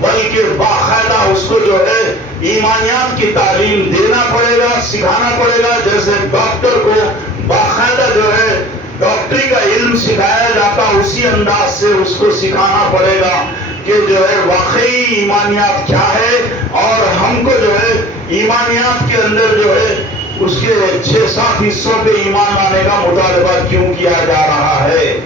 بلکہ باقاعدہ اس کو جو ہے ایمانیات کی تعلیم دینا پڑے گا، سکھانا پڑے گا۔ جیسے ڈاکٹر کو باقاعدہ جو ہے ڈاکٹری کا علم سکھایا جاتا، اسی انداز سے اس کو سکھانا پڑے گا کہ جو ہے واقعی ایمانیات کیا ہے، اور ہم کو جو ہے ایمانیات کے اندر جو ہے اس کے 6-7 حصوں پہ ایمان لانے کا مطالبہ کیوں کیا جا رہا ہے۔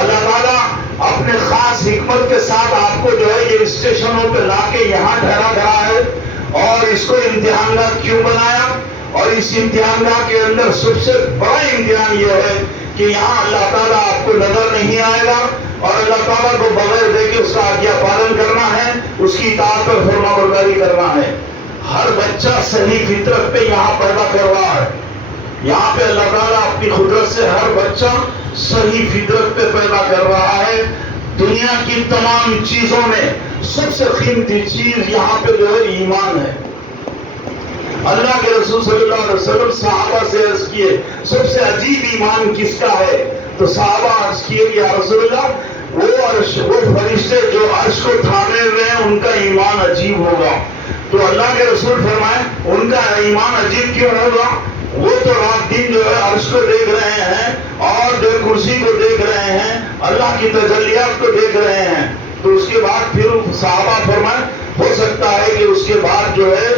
اللہ تعالیٰ اپنے خاص حکمت کے ساتھ آپ کو جو ہے یہ اسٹیشنوں پہ لا کے یہاں ٹھہرا کرا ہے، اور اس کو امتحان گاہ کیوں بنایا، اور اس امتحان گاہ کے اندر سب سے بڑا امتحان یہ ہے کہ یہاں اللہ تعالیٰ آپ کو نظر نہیں آئے گا، اور اللہ تعالیٰ کو بغیر دیکھے اس کا آگیا پالن کرنا ہے، اس کی اطاعت پر فرما برداری کرنا ہے۔ ہر بچہ صحیح فطرت پہ یہاں پیدا کر رہا ہے، یہاں پہ اللہ تعالیٰ اپنی قدرت سے ہر بچہ صحیح فطرت پہ پیدا کر رہا ہے۔ دنیا کی تمام چیزوں میں سب سے قیمتی چیز یہاں پہ جو ہے ایمان ہے۔ اللہ کے رسول صلی اللہ علیہ وسلم صحابہ سے عرض کیے سب سے عجیب ایمان کس کا ہے، تو صحابہ عرض کیے کہ یا رسول اللہ وہ فرشتے جو عرش کو تھامے ہوئے ہیں ان کا ایمان عجیب ہوگا۔ تو اللہ کے رسول فرمائے ان کا ایمان عجیب کیوں ہوگا، وہ تو رات دن جو ہے عرش کو دیکھ رہے ہیں اور جو کرسی کو دیکھ رہے ہیں، اللہ کی تجلیات کو دیکھ رہے ہیں۔ تو اس کے بعد پھر صحابہ فرمائے ہو سکتا ہے کہ اس کے بعد جو ہے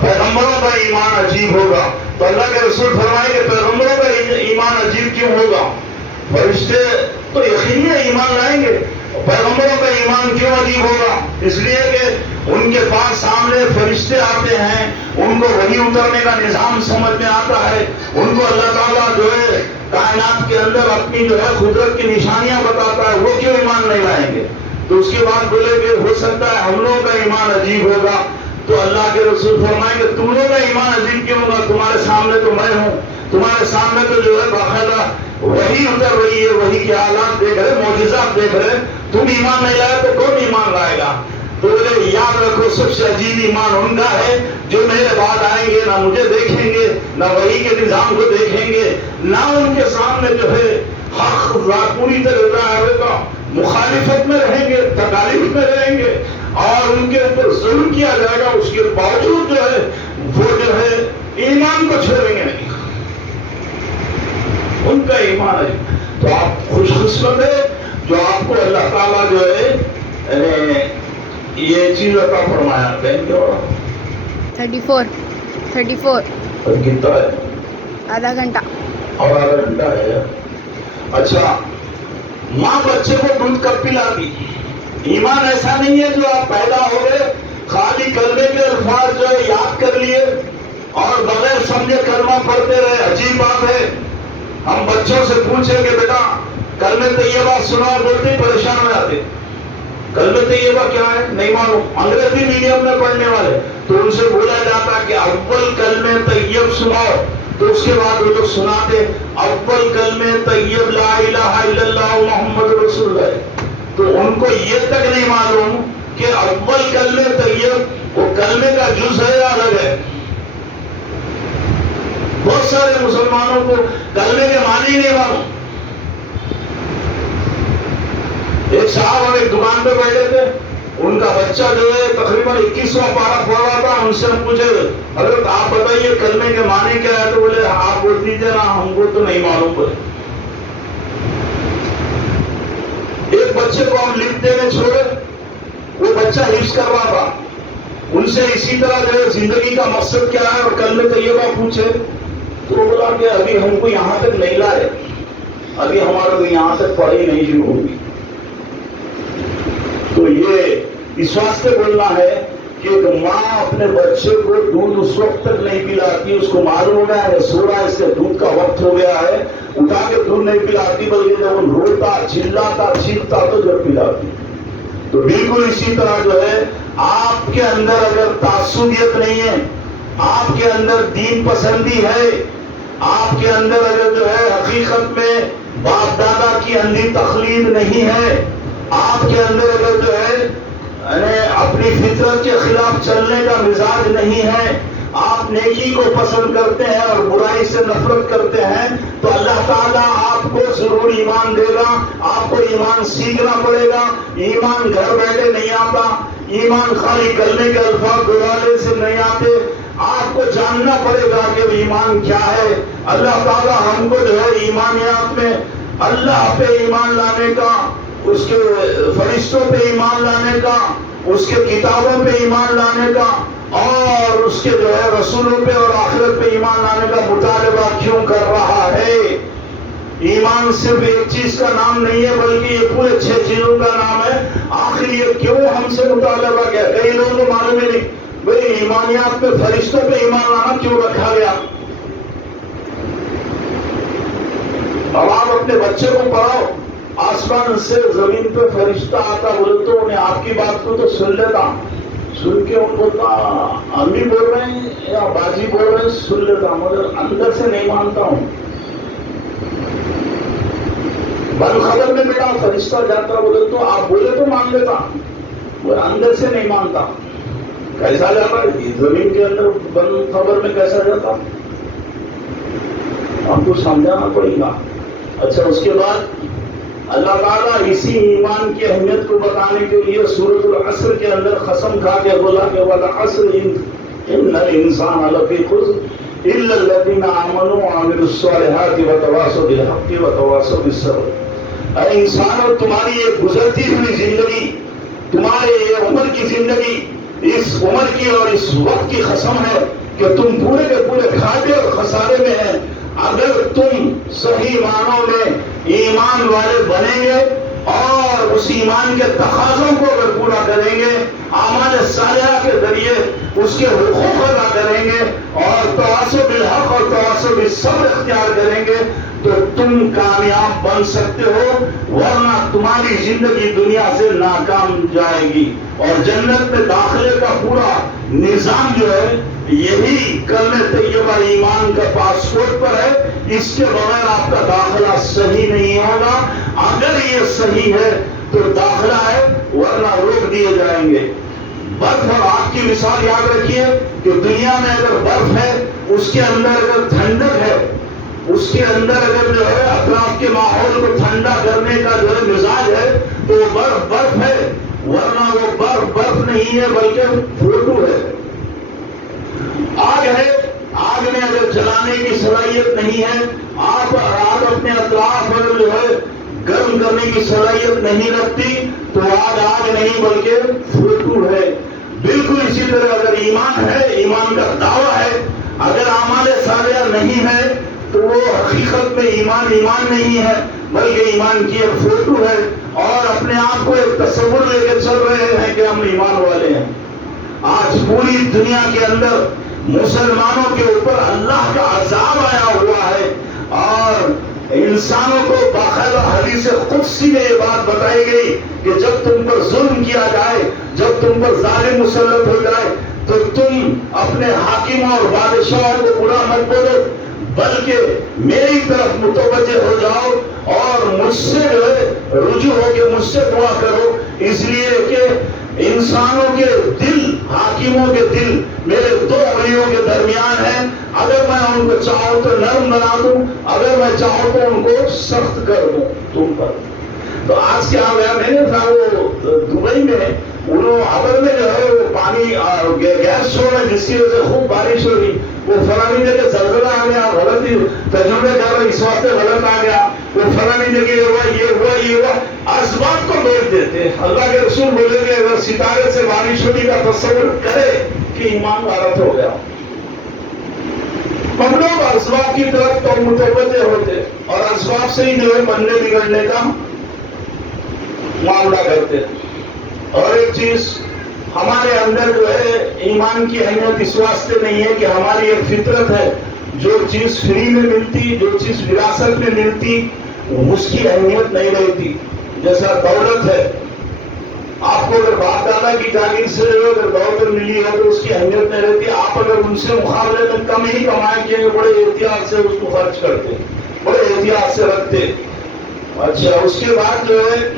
پیغمبروں کا ایمان عجیب ہوگا۔ تو اللہ کے رسول فرمائے کہ پیغمبروں کا ایمان عجیب کیوں ہوگا، فرشتے تو یقینی ایمان لائیں گے، پیغمبروں کا ایمان کیوں عجیب ہوگا، اس لیے کہ ان کے پاس سامنے فرشتے آتے ہیں، ان کو وحی اترنے کا نظام سمجھ میں آتا ہے، ان کو اللہ تعالیٰ جو ہے کائنات کے اندر اپنی جو ہے قدرت کی نشانیاں بتاتا ہے، وہ کیوں ایمان نہیں لائیں گے۔ تو اس کے بعد بولے کہ ہو سکتا ہے ہم لوگوں کا ایمان عجیب ہوگا۔ تو اللہ کے رسول فرمائیں کہ تم لوگوں کا ایمان عجیب کیوں ہوگا، تمہارے سامنے تو میں ہوں، تمہارے سامنے تو جو ہے باقاعدہ وہی اتر رہی ہے، وہی کے حالات دیکھ رہے، معجزات دیکھ رہے، تم ایمان نہیں لائے تو کون ایمان لائے گا۔ تو بولے یاد رکھو سب سے عجیب ایمان ان کا ہے جو میرے بعد آئیں گے، نہ مجھے دیکھیں گے، نہ وہی کے نظام کو دیکھیں گے، نہ ان کے سامنے جو ہے حق پوری طرح مخالفت میں رہیں گے، تکالیف میں رہیں گے، اور ان کے اوپر ظلم کیا جائے گا، اس کے باوجود جو ہے وہ جو ہے ایمان کو چھوڑیں گے نہیں، ان کا ایمان ہے۔ تو آپ خوش قسمت ہے جو آپ کو اللہ تعالیٰ جو ہے یہ چیز عطا فرمایا۔ ٹائم کیا ہو رہا؟ 34 اور کتنا ہے؟ آدھا گھنٹہ اور آدھا گھنٹہ ہے۔ اچھا ماں بچے کو دودھ کب پلاتی؟ ایمان ایسا نہیں ہے جو آپ پیدا ہو گئے خالی کلمے کے الفاظ جو ہے یاد کر لیے اور بغیر سمجھے کلمہ پڑھتے رہے. عجیب بات ہے. ہم بچوں سے پوچھیں کہ بیٹا کلمہ طیبہ سنا، بولتے پریشان ہو جاتے. کلمہ طیبہ کیا ہے؟ نہیں معلوم. انگریزی میڈیم میں پڑھنے والے تو ان سے بولا جاتا کہ اول کلمہ طیب سناؤ، تو اس کے بعد وہ لوگ سناتے اول کلمہ طیب لا الہ الا اللہ محمد رسول اللہ. تو ان کو یہ تک نہیں معلوم کہ اول کلمہ طیب وہ کلمے کا جز ہے یا الگ ہے. بہت سارے مسلمانوں کو کلمے کے معنی نہیں معلوم. ایک صاحب ہم ایک دکان پہ بیٹھے تھے، ان کا بچہ جو ہے تقریباً 21واں پارہ پڑھ رہا تھا. ان سے ہم پوچھے حضرت آپ بتائیے کلمے کے معنی کیا ہے؟ تو بولے آپ بول دیجیے نا، ہم کو تو نہیں معلوم. بولے ایک بچے کو ہم لکھ دینے چھوڑے، وہ بچہ حفظ کر رہا تھا. ان سے اسی طرح جو ہے زندگی کا مقصد کیا ہے اور کلمہ طیبہ پوچھے تو بولا کہ ابھی ہم کو یہاں تک نہیں لائے، ابھی ہمارا تو یہاں تک پڑھائی نہیں شروع ہوگی. تو یہ اس واسطے بولنا ہے کہ ایک ماں اپنے بچے کو دودھ اس وقت تک نہیں پلاتی، اس کو معلوم ہو گیا ہے سو رہا ہے، اس کے دودھ کا وقت ہو گیا ہے، اٹھا کے دودھ نہیں پلاتی، بلکہ جب وہ روتا چلاتا چیختا تو جب پلاتی. تو بالکل اسی طرح جو ہے آپ کے اندر اگر تعصبیت نہیں ہے، آپ کے اندر دین پسندی ہے، آپ کے اندر اگر جو ہے حقیقت میں باپ دادا کی اندھی تقلید نہیں ہے، آپ کے اندر اگر جو ہے اپنی فطرت کے خلاف چلنے کا مزاج نہیں ہے، آپ نیکی کو پسند کرتے ہیں اور برائی سے نفرت کرتے ہیں، تو اللہ تعالیٰ آپ کو ضرور ایمان دے گا. آپ کو ایمان سیکھنا پڑے گا. ایمان گھر بیٹھے نہیں آتا، ایمان خالی کلمے کے الفاظ دہرانے سے نہیں آتے. آپ کو جاننا پڑے گا کہ ایمان کیا ہے. اللہ تعالیٰ ہم کو جو ہے ایمانیات میں اللہ پہ ایمان لانے کا، اس کے فرشتوں پہ ایمان لانے کا، اس کے کتابوں پہ ایمان لانے کا اور اس کے جو ہے رسولوں پہ اور آخرت پہ ایمان لانے کا مطالبہ کیوں کر رہا ہے. ایمان صرف ایک چیز کا نام نہیں ہے بلکہ یہ پورے 6 چیزوں کا نام ہے. آخر یہ کیوں ہم سے مطالبہ کیا؟ کئی لوگوں کو معلوم ہی نہیں بھئی ایمانیات پہ فرشتوں پہ ایمان لانا کیوں رکھا گیا. اب آپ اپنے بچے کو پڑھاؤ، آسمان سے زمین پہ فرشتہ آتا بولے تو انہیں آپ کی بات کو تو سن لیتا، سن کے ان کو امی بول رہے ہیں یا باجی بول رہے ہیں سن لیتا، مگر اندر سے نہیں مانتا ہوں. بالخبر میں بیٹا فرشتہ جاتا بولے تو آپ بولے تو مان لیتا، مگر اندر سے نہیں مانتا. کیسا جاتا؟ زمین کے اندر بند خبر میں کیسا جاتا؟ ہم کو سمجھانا پڑے گا. اچھا اس کے بعد اللہ تعالیٰ اسی ایمان کی اہمیت کو بتانے کے لیے سورۃ العصر کے اندر قسم کھا کے بولا کہ وَالْعَصْرِ إِنَّ الْإِنسَانَ لَفِي خُسْرٍ إِلَّا الَّذِينَ آمَنُوا وَعَمِلُوا الصَّالِحَاتِ وَتَوَاصَوْا بِالْحَقِّ وَتَوَاصَوْا بِالصَّبْرِ. اے انسانوں، تمہاری یہ گزرتی ہوئی زندگی، تمہارے یہ عمر کی زندگی، اس عمر کی اور اس وقت کی قسم ہے کہ تم پورے کے پورے گھاٹے اور خسارے میں ہیں. اگر تم صحیح معنوں میں ایمان والے بنیں گے اور اس ایمان کے تقاضوں کو اگر پورا کریں گے، اعمال صالحہ کے ذریعے اس کے حقوق ادا کریں گے اور تواصل بالحق اور تواصل بالصبر اختیار کریں گے تو تم کامیاب بن سکتے ہو، ورنہ تمہاری زندگی دنیا سے ناکام جائے گی. اور جنت میں داخلے کا پورا نظام جو ہے یہی کلمہ طیبہ ایمان کا پاسپورٹ پر ہے. اس کے بغیر آپ کا داخلہ صحیح نہیں ہوگا. اگر یہ صحیح ہے تو داخلہ ہے، ورنہ روک دیے جائیں گے. برف اور آگ کی مثال یاد رکھیے کہ دنیا میں اگر برف ہے، اس کے اندر اگر ٹھنڈک ہے، اس کے اندر اگر جو ہے اطراف کے ماحول کو ٹھنڈا کرنے کا جو ہے مزاج ہے تو وہ برف ہے، ورنہ وہ برف نہیں ہے بلکہ فوٹو ہے. آگ ہے، آگ میں اگر جلانے کی صلاحیت نہیں ہے، آگ اپنے اطراف اگر جو ہے گرم کرنے کی صلاحیت نہیں رکھتی تو آگ نہیں بلکہ فوٹو ہے. بالکل اسی طرح اگر ایمان ہے، ایمان کا دعویٰ ہے، اگر اعمال صالحہ نہیں ہے تو وہ حقیقت میں ایمان نہیں ہے، بلکہ ایمان کی ایک فوٹو ہے، اور اپنے آپ کو ایک تصور لے کے چل رہے ہیں کہ ہم ایمان والے ہیں۔ آج پوری دنیا کے اندر مسلمانوں کے اوپر اللہ کا عذاب آیا ہوا ہے، اور انسانوں کو باقاعدہ حدیث قدسی میں یہ بات بتائی گئی کہ جب تم پر ظلم کیا جائے، جب تم پر ظالم مسلط ہو جائے، تو تم اپنے حاکموں اور بادشاہوں کو برا مت بولو، بلکہ میری طرف متوجہ ہو جاؤ اور مجھ سے جو ہے رجوع ہو کے مجھ سے دعا کرو، اس لیے کہ انسانوں کے دل، حاکموں کے دل میرے دو انگلیوں کے درمیان ہیں، اگر میں ان کو چاہوں تو نرم بنا دوں، اگر میں چاہوں تو ان کو سخت کر دوں تم پر۔ تو آج کیا ہوا، میں نے تھا وہ دبئی میں، انہوں ابر میں جو ہے وہ پانی گیس چھوڑ رہے جس کی وجہ سے خوب بارش ہو رہی، وہ فلانی جگہ زلزلہ آ گیا، غلط تجربے کر رہے اس واسطے غلط آ گیا، وہ فلانی جگہ یہ ہوا، اسباب کو بیچ دیتے۔ اللہ کے رسول بولے کہ اگر ستارے سے بارش ہونے کا تصور کرے کہ ایمان غلط ہو گیا۔ ہم لوگ اسباب کی طرف تو متوجہ ہوتے اور اسباب سے ہی جو ہے بننے بگڑنے کا معاملہ کرتے۔ اور ایک چیز ہمارے اندر جو ہے ایمان کی اہمیت اس واسطے نہیں ہے کہ ہماری ایک فطرت ہے، جو چیز فری میں ملتی، جو چیز وراثت میں ملتی، اس کی اہمیت نہیں رہتی۔ جیسا دولت ہے، آپ کو اگر باپ دادا کی جاگیر سے اگر دولت ملی ہے تو اس کی اہمیت نہیں رہتی۔ آپ اگر ان سے مقابلے میں کم ہی کمائیں گے، بڑے احتیاط سے اس کو خرچ کرتے، بڑے احتیاط سے رکھتے۔ اچھا، اس کے بعد جو ہے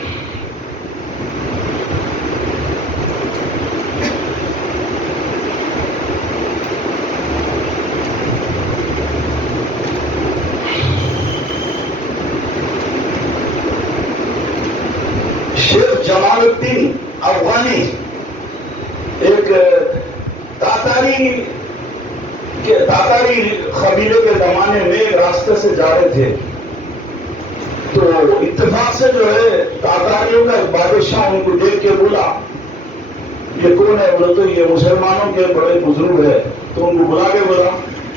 شیخ جمال الدین افغانی ایک تاتاری قبیلے کے زمانے میں ایک راستے سے جا رہے تھے، تو اتفاق سے جو ہے تاتاریوں کا ایک بادشاہ ان کو دیکھ کے بولا، یہ کون ہے؟ بولے تو یہ مسلمانوں کے بڑے بزرگ ہے۔ تو ان کو بلا کے بولا،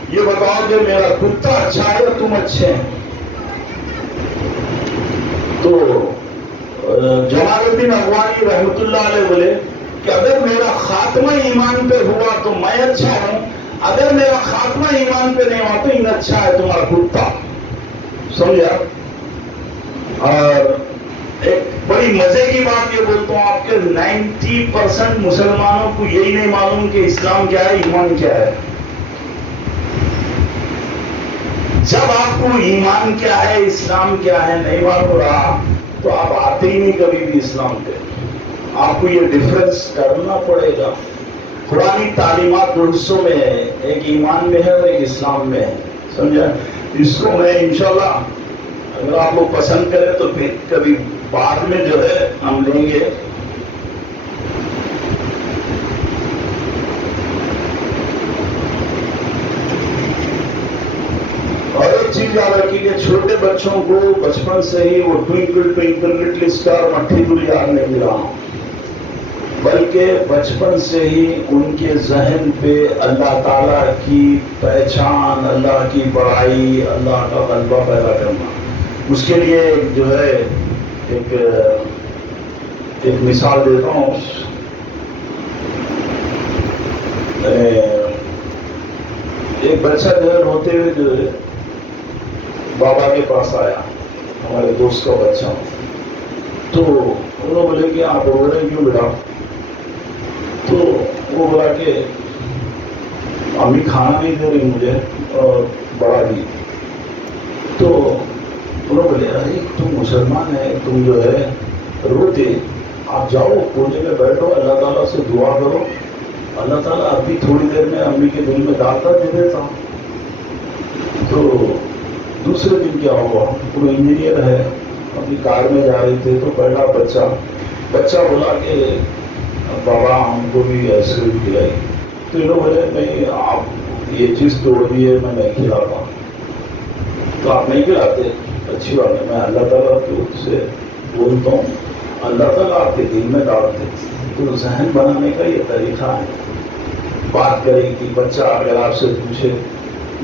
یہ بتاؤ کہ میرا کتا اچھا ہے یا تم اچھے ہیں؟ تو جمال الدین افغانی رحمت اللہ علیہ بولے کہ اگر میرا خاتمہ ایمان پہ ہوا تو میں اچھا ہوں، اگر میرا خاتمہ ایمان پہ نہیں ہوا تو ان اچھا ہے تمہارا کتا۔ سمجھا؟ اور ایک بڑی مزے کی بات یہ بولتا ہوں آپ کے 90% مسلمانوں کو یہی نہیں معلوم کہ اسلام کیا ہے، ایمان کیا ہے۔ جب آپ کو ایمان کیا ہے، اسلام کیا ہے نہیں معلوم رہا تو آپ آتے ہی نہیں کبھی بھی اسلام پہ۔ آپ کو یہ ڈفرنس کرنا پڑے گا۔ قرآنی تعلیمات دو حصوں میں ہے، ایک ایمان میں ہے اور ایک اسلام میں ہے، سمجھا؟ اس کو میں انشاءاللہ اگر آپ لوگ پسند کریں تو پھر کبھی بعد میں جو ہے ہم لیں گے۔ اور ایک چیز یاد رکھیے کہ چھوٹے بچوں کو بچپن سے ہی وہ ٹوئنکل ٹوئنکل لٹل اسٹار مٹھی گڑیا نہیں ملا، بلکہ بچپن سے ہی ان کے ذہن پہ اللہ تعالیٰ کی پہچان، اللہ کی بڑائی، اللہ کا غلبہ پیدا کرنا۔ اس کے لیے جو ہے ایک مثال دیتا ہوں۔ ایک بچہ جو ہے روتے ہوئے جو ہے بابا کے پاس آیا، ہمارے دوست کا بچہ، تو انہوں بولے کہ آپ رو رہے کیوں بیٹا؟ تو وہ بولا کہ امی کھانا نہیں دے رہی مجھے اور بڑا بھی۔ تو انہوں بولے ارے تم مسلمان ہے، تم جو ہے روتے، آپ جاؤ کونے میں بیٹھو، اللہ تعالیٰ سے دعا کرو، اللہ تعالیٰ ابھی تھوڑی دیر میں امی کے دل میں داتا دے دیتا۔ تو دوسرے دن کیا ہوا، وہ انجینئر ہے، اپنی کار میں جا رہے تھے تو پہلا بچہ بولا کہ بابا ہم کو بھی آئس کریم کھلائی۔ تو انہوں بولے نہیں، آپ یہ چیز توڑ دی ہے، میں نہیں کھلاتا۔ تو آپ نہیں کھلاتے، اچھی بات ہے، میں اللہ تعالیٰ سے بولتا ہوں، اللہ تعالیٰ آپ کے دل میں ڈالتے۔ تو ذہن بنانے کا یہ طریقہ ہے۔ بات کریں کہ بچہ اگر آپ سے پوچھے